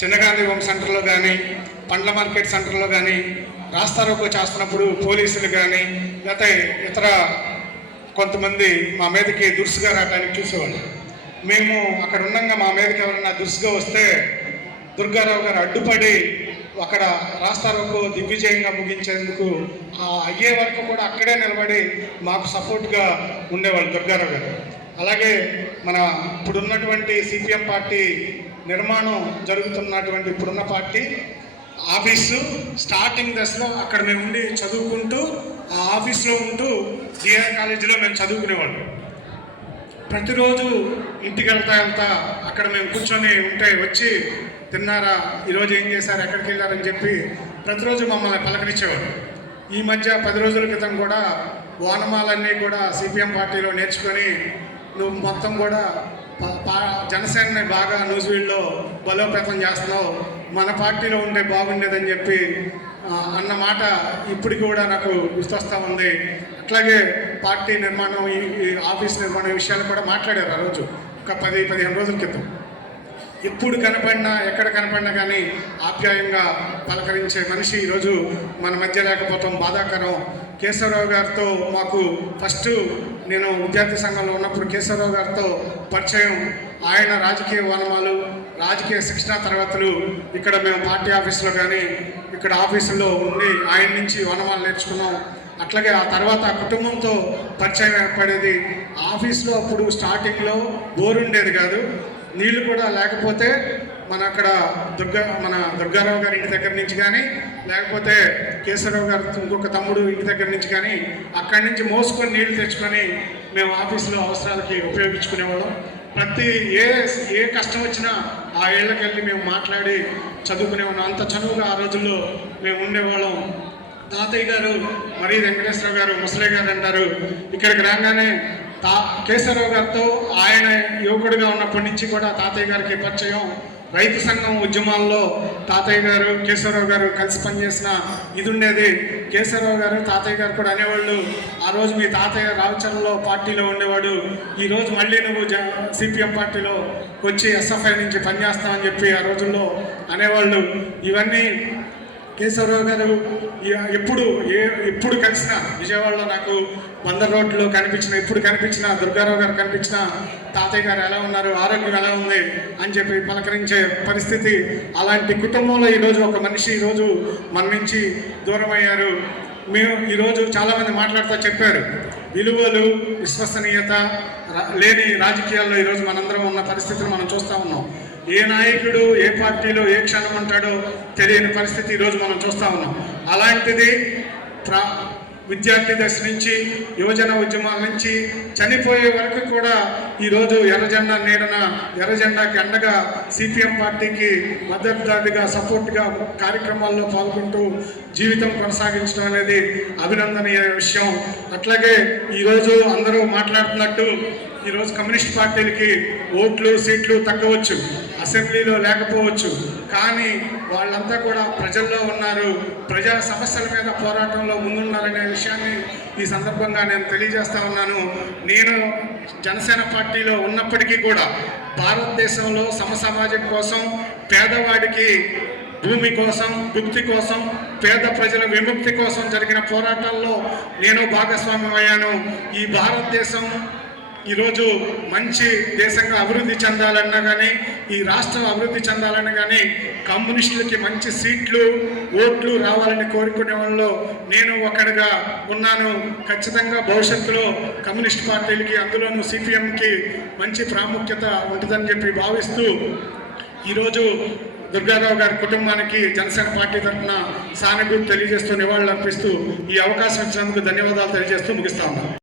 చిన్నగాంధీ home సెంటర్లో కానీ పండ్ల మార్కెట్ సెంటర్లో కానీ రాస్తారోకో చేస్తున్నప్పుడు పోలీసులు కానీ లేకపోతే ఇతర కొంతమంది మా మీదకి దురుసుగా రావడానికి చూసేవాళ్ళు. మేము అక్కడ ఉండగా మా మీదకి ఎవరైనా దురుసుగా వస్తే దుర్గారావు గారు అడ్డుపడి అక్కడ రాస్తారోకో దిగ్విజయంగా ముగించేందుకు ఆ అయ్యే వరకు కూడా అక్కడే నిలబడి మాకు సపోర్ట్గా ఉండేవాళ్ళు దుర్గారావు గారు. అలాగే మన ఇప్పుడున్నటువంటి సిపిఎం పార్టీ నిర్మాణం జరుగుతున్నటువంటి ఇప్పుడున్న పార్టీ ఆఫీసు స్టార్టింగ్ దశలో అక్కడ మేము ఉండి చదువుకుంటూ ఆ ఆఫీస్లో ఉంటూ డిఆర్ కాలేజీలో మేము చదువుకునేవాళ్ళం. ప్రతిరోజు ఇంటికి వెళ్తా వెళ్తా అక్కడ మేము కూర్చొని ఉంటే వచ్చి తిన్నారా? ఈరోజు ఏం చేశారు? ఎక్కడికి వెళ్ళారని చెప్పి ప్రతిరోజు మమ్మల్ని పలకరించేవారు ఈ మధ్య పది రోజుల క్రితం కూడా వానమాలన్నీ కూడా సిపిఎం పార్టీలో నేర్చుకొని నువ్వు మొత్తం కూడా జనసేనని బాగా న్యూస్వీడ్లో బలోపేతం చేస్తున్నావు. మన పార్టీలో ఉంటే బాగుండేదని చెప్పి అన్న మాట ఇప్పటికి కూడా నాకు గుర్తొస్తూ ఉంది. అట్లాగే పార్టీ నిర్మాణం ఈ ఈ ఆఫీస్ నిర్మాణం విషయాలు కూడా మాట్లాడారు ఆ రోజు. ఒక పది పదిహేను రోజుల క్రితం. ఎప్పుడు కనపడినా ఎక్కడ కనపడినా కానీ ఆప్యాయంగా పలకరించే మనిషి ఈరోజు మన మధ్య లేకపోవటం బాధాకరం. కేశవరావు గారితో మాకు ఫస్ట్ నేను విద్యార్థి సంఘంలో ఉన్నప్పుడు కేశవరావు గారితో పరిచయం ఆయన రాజకీయ వనమాలు రాజకీయ శిక్షణా తరగతులు ఇక్కడ మేము పార్టీ ఆఫీసులో కానీ ఇక్కడ ఆఫీసులో ఉండి ఆయన నుంచి వనమాలు నేర్చుకున్నాం. అట్లాగే ఆ తర్వాత కుటుంబంతో పరిచయం ఏర్పడేది. ఆఫీస్లో అప్పుడు స్టార్టింగ్లో బోర్ ఉండేది కాదు. నీళ్ళు కూడా లేకపోతే మన అక్కడ దుర్గా మన దుర్గారావు గారి ఇంటి దగ్గర నుంచి కానీ లేకపోతే కేశవరావు గారు ఇంకొక తమ్ముడు ఇంటి దగ్గర నుంచి కానీ అక్కడి నుంచి మోసుకొని నీళ్ళు తెచ్చుకొని మేము ఆఫీసులో అవసరాలకి ఉపయోగించుకునేవాళ్ళం ప్రతి ఏ ఏ కష్టం వచ్చినా ఆ ఏళ్ళకి వెళ్ళి మేము మాట్లాడి చదువుకునేవాళ్ళం అంత చనువుగా ఆ రోజుల్లో మేము ఉండేవాళ్ళం తాతయ్య గారు మరి వెంకటేశ్వరరావు గారు ముసలే గారు అంటారు ఇక్కడికి రాగానే తా కేశవరావు గారితో ఆయన యువకుడిగా ఉన్నప్పటి నుంచి కూడా తాతయ్య గారికి పరిచయం. రైతు సంఘం ఉద్యమాల్లో తాతయ్య గారు కేశవరావు గారు కలిసి పనిచేసిన ఇది ఉండేది. కేశవరావు గారు తాతయ్య గారు కూడా అనేవాళ్ళు. ఆ రోజు మీ తాతయ్య రావుచరంలో పార్టీలో ఉండేవాడు. ఈరోజు మళ్ళీ నువ్వు జ సిపిఎం పార్టీలో వచ్చి ఎస్ఎఫ్ఐ నుంచి పనిచేస్తామని చెప్పి ఆ రోజుల్లో అనేవాళ్ళు. ఇవన్నీ కేశవరావు గారు ఎప్పుడు ఏ ఎప్పుడు కలిసినా విజయవాడలో నాకు బందర్ రోడ్లో కనిపించిన ఎప్పుడు కనిపించిన దుర్గారావు గారు కనిపించిన తాతయ్య గారు ఎలా ఉన్నారు ఆరోగ్యం ఎలా ఉంది అని చెప్పి పలకరించే పరిస్థితి అలాంటి కుటుంబంలో ఈరోజు ఒక మనిషి ఈరోజు మన నుంచి దూరం అయ్యారు మేము ఈరోజు చాలామంది మాట్లాడుతూ చెప్పారు విలువలు విశ్వసనీయత లేని రాజకీయాల్లో ఈరోజు మనందరం ఉన్న పరిస్థితిని మనం చూస్తూ ఉన్నాం. ఏ నాయకుడు ఏ పార్టీలో ఏ క్షణం ఉంటాడో తెలియని పరిస్థితి ఈరోజు మనం చూస్తూ ఉన్నాం. అలాంటిది ప్రా విద్యార్థి దశ నుంచి యువజన ఉద్యమాల నుంచి చనిపోయే వరకు కూడా ఈరోజు ఎర్రజెండా నీడన ఎర్రజెండాకి అండగా సిపిఎం పార్టీకి మద్దతుదారుడిగా సపోర్ట్గా కార్యక్రమాల్లో పాల్గొంటూ జీవితం కొనసాగించడం అనేది అభినందనీయ విషయం. అట్లాగే ఈరోజు అందరూ మాట్లాడుతున్నట్టు ఈరోజు కమ్యూనిస్ట్ పార్టీలకి ఓట్లు సీట్లు తగ్గవచ్చు. అసెంబ్లీలో లేకపోవచ్చు. కానీ వాళ్ళంతా కూడా ప్రజల్లో ఉన్నారు. ప్రజా సమస్యల మీద పోరాటంలో ముందున్నారనే విషయాన్ని ఈ సందర్భంగా నేను తెలియజేస్తా ఉన్నాను. నేను జనసేన పార్టీలో ఉన్నప్పటికీ కూడా భారతదేశంలో సమసమాజం కోసం పేదవాడికి భూమి కోసం భుక్తి కోసం పేద ప్రజల విముక్తి కోసం జరిగిన పోరాటాల్లో నేను భాగస్వామ్యం అయ్యాను. ఈ భారతదేశం ఈరోజు మంచి దేశంగా అభివృద్ధి చెందాలన్నా కానీ ఈ రాష్ట్రం అభివృద్ధి చెందాలన్నా కానీ కమ్యూనిస్టులకి మంచి సీట్లు ఓట్లు రావాలని కోరుకునే వాళ్ళలో నేను ఒకడుగా ఉన్నాను. ఖచ్చితంగా భవిష్యత్తులో కమ్యూనిస్ట్ పార్టీలకి అందులోనూ సిపిఎంకి మంచి ప్రాముఖ్యత ఉంటుందని చెప్పి భావిస్తూ ఈరోజు దుర్గారావు గారి కుటుంబానికి జనసేన పార్టీ తరఫున సానుభూతి తెలియజేస్తూ నివాళులు అర్పిస్తూ ఈ అవకాశం ఇచ్చినందుకు ధన్యవాదాలు తెలియజేస్తూ ముగిస్తా ఉన్నాను.